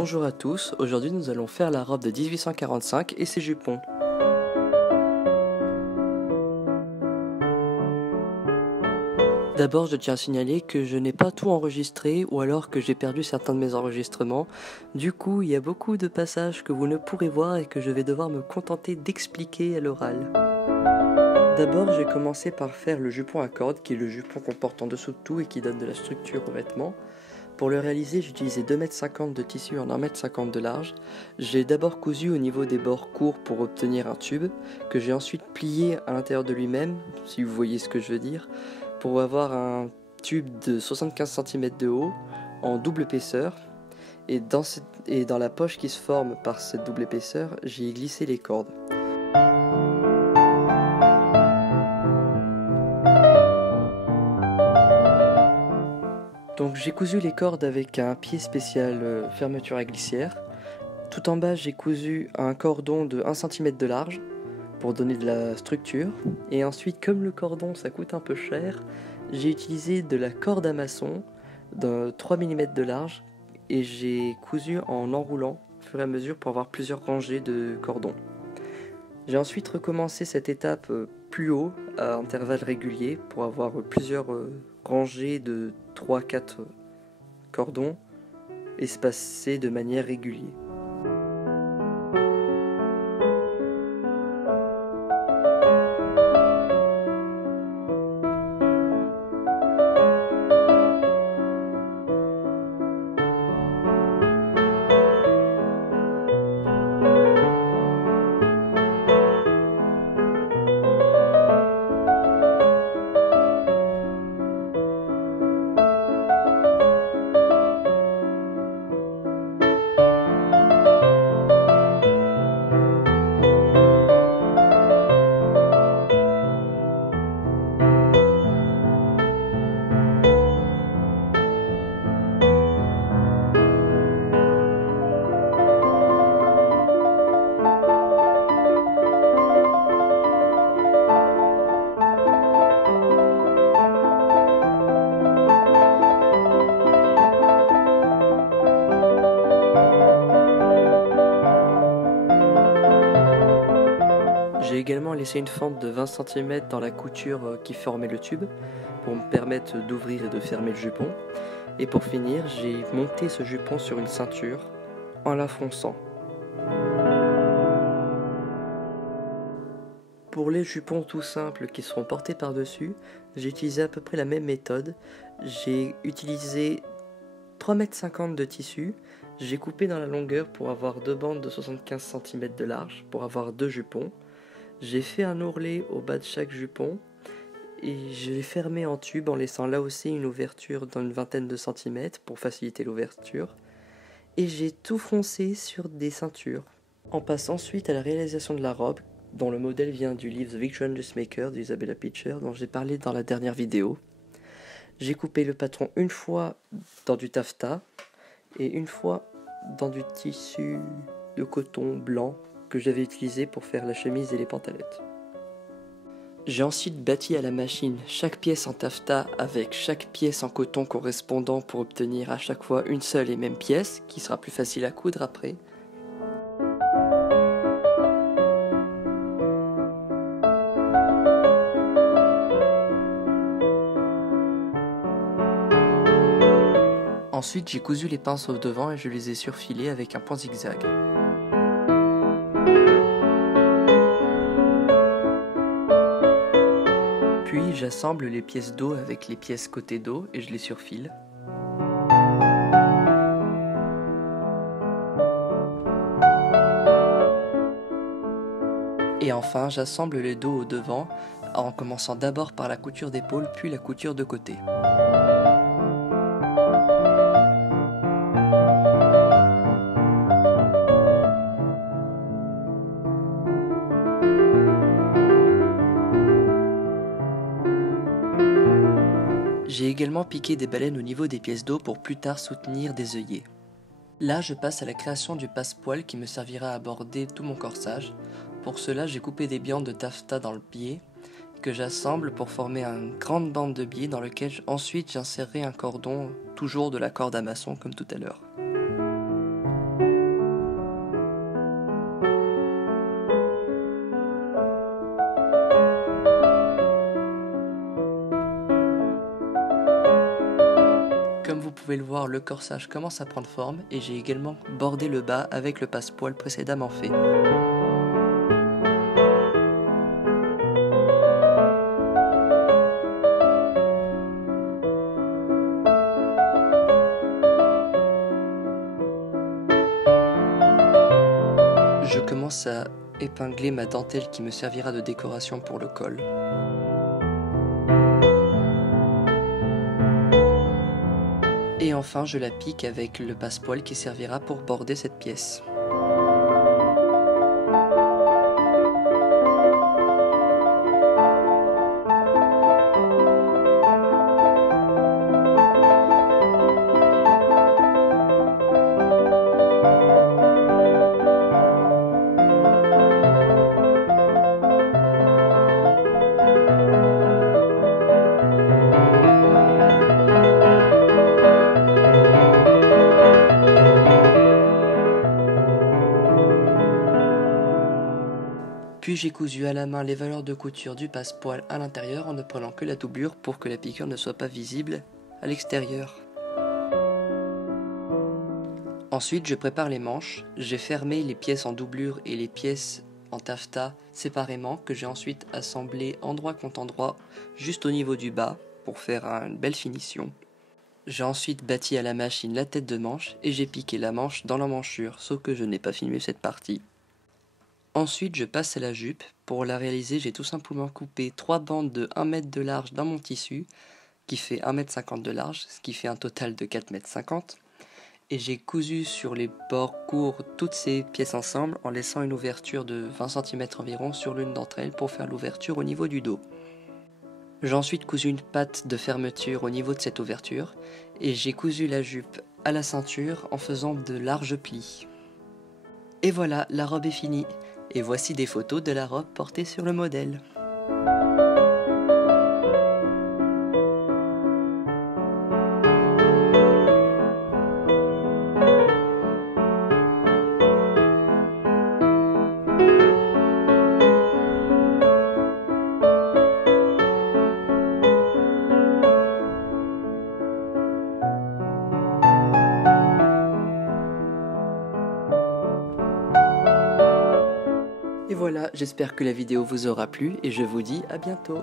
Bonjour à tous, aujourd'hui nous allons faire la robe de 1845 et ses jupons. D'abord je tiens à signaler que je n'ai pas tout enregistré ou alors que j'ai perdu certains de mes enregistrements. Du coup il y a beaucoup de passages que vous ne pourrez voir et que je vais devoir me contenter d'expliquer à l'oral. D'abord j'ai commencé par faire le jupon à cordes qui est le jupon qu'on porte en dessous de tout et qui donne de la structure aux vêtements. Pour le réaliser, j'ai utilisé 2,50 m de tissu en 1,50 m de large. J'ai d'abord cousu au niveau des bords courts pour obtenir un tube, que j'ai ensuite plié à l'intérieur de lui-même, si vous voyez ce que je veux dire, pour avoir un tube de 75 cm de haut, en double épaisseur. Et dans la poche qui se forme par cette double épaisseur, j'y ai glissé les cordes. Donc j'ai cousu les cordes avec un pied spécial fermeture à glissière. Tout en bas j'ai cousu un cordon de 1 cm de large pour donner de la structure. Et ensuite comme le cordon ça coûte un peu cher, j'ai utilisé de la corde à maçon de 3 mm de large et j'ai cousu en enroulant au fur et à mesure pour avoir plusieurs rangées de cordons. J'ai ensuite recommencé cette étape plus haut à intervalles réguliers pour avoir plusieurs rangées de 3-4 cordons espacés de manière régulière. J'ai également laissé une fente de 20 cm dans la couture qui formait le tube pour me permettre d'ouvrir et de fermer le jupon. Et pour finir, j'ai monté ce jupon sur une ceinture en l'enfonçant. Pour les jupons tout simples qui seront portés par-dessus, j'ai utilisé à peu près la même méthode. J'ai utilisé 3,50 m de tissu, j'ai coupé dans la longueur pour avoir deux bandes de 75 cm de large pour avoir deux jupons. J'ai fait un ourlet au bas de chaque jupon et je l'ai fermé en tube en laissant là aussi une ouverture d'une vingtaine de centimètres pour faciliter l'ouverture. Et j'ai tout froncé sur des ceintures. On passe ensuite à la réalisation de la robe, dont le modèle vient du livre The Victorian Dressmaker d'Isabella Pitcher, dont j'ai parlé dans la dernière vidéo. J'ai coupé le patron une fois dans du taffetas et une fois dans du tissu de coton blanc que j'avais utilisé pour faire la chemise et les pantalettes. J'ai ensuite bâti à la machine chaque pièce en taffetas avec chaque pièce en coton correspondant pour obtenir à chaque fois une seule et même pièce qui sera plus facile à coudre après. Ensuite j'ai cousu les pinceaux devant et je les ai surfilés avec un point zigzag. Puis j'assemble les pièces dos avec les pièces côté dos et je les surfile. Et enfin j'assemble les dos au devant en commençant d'abord par la couture d'épaule puis la couture de côté. J'ai également piqué des baleines au niveau des pièces dos pour plus tard soutenir des œillets. Là, je passe à la création du passe-poil qui me servira à border tout mon corsage. Pour cela, j'ai coupé des bandes de taffetas dans le biais que j'assemble pour former une grande bande de biais dans lequel ensuite j'insérerai un cordon, toujours de la corde à maçon comme tout à l'heure. pouvez le voir, le corsage commence à prendre forme et j'ai également bordé le bas avec le passepoil précédemment fait. Je commence à épingler ma dentelle qui me servira de décoration pour le col. Et enfin, je la pique avec le passepoil qui servira pour border cette pièce. Puis j'ai cousu à la main les valeurs de couture du passepoil à l'intérieur en ne prenant que la doublure pour que la piqûre ne soit pas visible à l'extérieur. Ensuite, je prépare les manches. J'ai fermé les pièces en doublure et les pièces en taffetas séparément que j'ai ensuite assemblées endroit contre endroit juste au niveau du bas pour faire une belle finition. J'ai ensuite bâti à la machine la tête de manche et j'ai piqué la manche dans l'emmanchure, sauf que je n'ai pas filmé cette partie. Ensuite, je passe à la jupe. Pour la réaliser, j'ai tout simplement coupé 3 bandes de 1 m de large dans mon tissu, qui fait 1,50 m de large, ce qui fait un total de 4,50 m. Et j'ai cousu sur les bords courts toutes ces pièces ensemble en laissant une ouverture de 20 cm environ sur l'une d'entre elles pour faire l'ouverture au niveau du dos. J'ai ensuite cousu une patte de fermeture au niveau de cette ouverture et j'ai cousu la jupe à la ceinture en faisant de larges plis. Et voilà, la robe est finie. Et voici des photos de la robe portée sur le modèle. Et voilà, j'espère que la vidéo vous aura plu et je vous dis à bientôt.